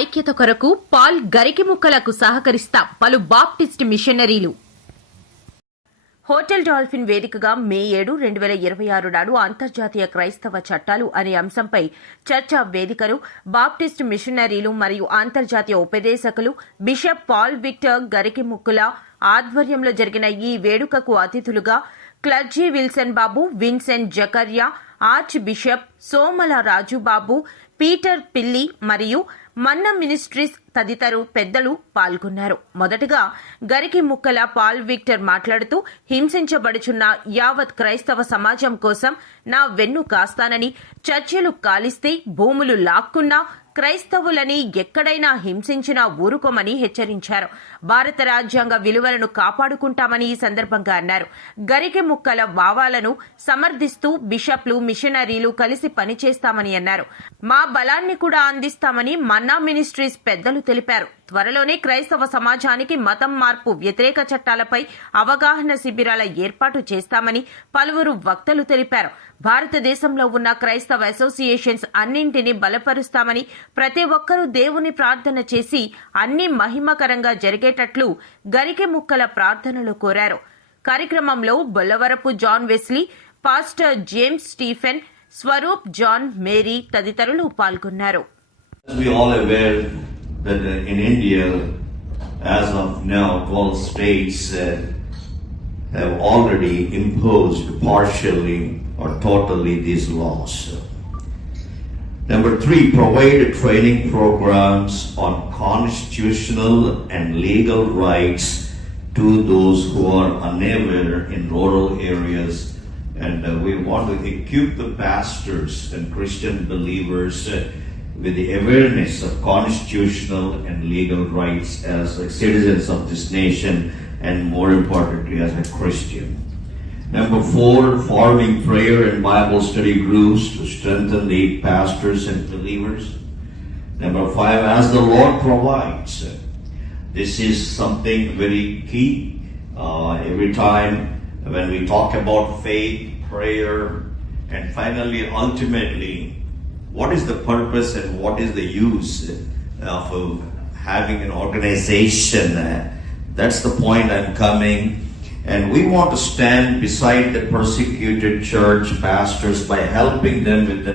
ఐక్యత కొరకు పాల్ గరికిముక్కలకు సహకరిస్తా పలు బాప్టిస్ట్ మిషనరీలు. హోటల్ డాల్ఫిన్ వేదికగా మే 7, 2026 నాడు అంతర్జాతీయ క్రైస్తవ చట్టాలు అనే అంశంపై చర్చా వేదికను బాప్టిస్ట్ మిషనరీలు మరియు అంతర్జాతీయ ఉపదేశకులు బిషప్ పాల్ విక్టర్ గరికిముక్కుల ఆధ్వర్యంలో జరిగిన ఈ వేడుకకు అతిథులుగా clergy Wilson Babu, Vincent Zachariah, archbishop Somala Rajubabu, Peter Pilli మరియు మన్న మినిస్ట్రీస్ తదితరు పెద్దలు పాల్గొన్నారు. మొదటగా గరికిముక్కల పాల్ విక్టర్ మాట్లాడుతూ, హింసించబడుచున్న యావత్ క్రైస్తవ సమాజం కోసం నా వెన్ను కాస్తానని, చర్చిలు కాలిస్తే, భూములు లాక్కున్నా, క్రైస్తవులని ఎక్కడైనా హింసించినా ఊరుకోమని హెచ్చరించారు. భారత రాజ్యాంగ విలువలను కాపాడుకుంటామని ఈ సందర్భంగా అన్నారు. గరికిముక్కల భావాలను సమర్థిస్తూ బిషప్లు, మిషనరీలు కలిసి పనిచేస్తామని అన్నారు. మా బలాన్ని కూడా అందిస్తామని మన్నా మినిస్ట్రీస్ పెద్దలు తెలిపారు. త్వరలోనే క్రైస్తవ సమాజానికి మతం మార్పు వ్యతిరేక చట్టాలపై అవగాహన శిబిరాల ఏర్పాటు చేస్తామని పలువురు వక్తలు తెలిపారు. భారతదేశంలో ఉన్న క్రైస్తవ అసోసియేషన్స్ అన్నింటినీ బలపరుస్తామని, ప్రతి ఒక్కరూ దేవుని ప్రార్థన చేసి అన్ని మహిమకరంగా జరిగేటట్లు గరికిముక్కల ప్రార్థనలు కోరారు. కార్యక్రమంలో Bollavarapu John Wesley, pastor James Stephen, Swaroop John Mary తదితరులు పాల్గొన్నారు. That in India, as of now, 12 states have already imposed partially or totally these laws. Number 3, provide training programs on constitutional and legal rights to those who are unaware in rural areas. And we want to equip the pastors and Christian believers with the awareness of constitutional and legal rights as citizens of this nation, and more importantly as a Christian. Number 4, forming prayer and Bible study groups to strengthen the pastors and believers. Number 5, as the Lord provides. This is something very key. Every time when we talk about faith, prayer, and finally, ultimately, what is the purpose and what is the use of having an organization? That's the point I'm coming. And we want to stand beside the persecuted church pastors by helping them with the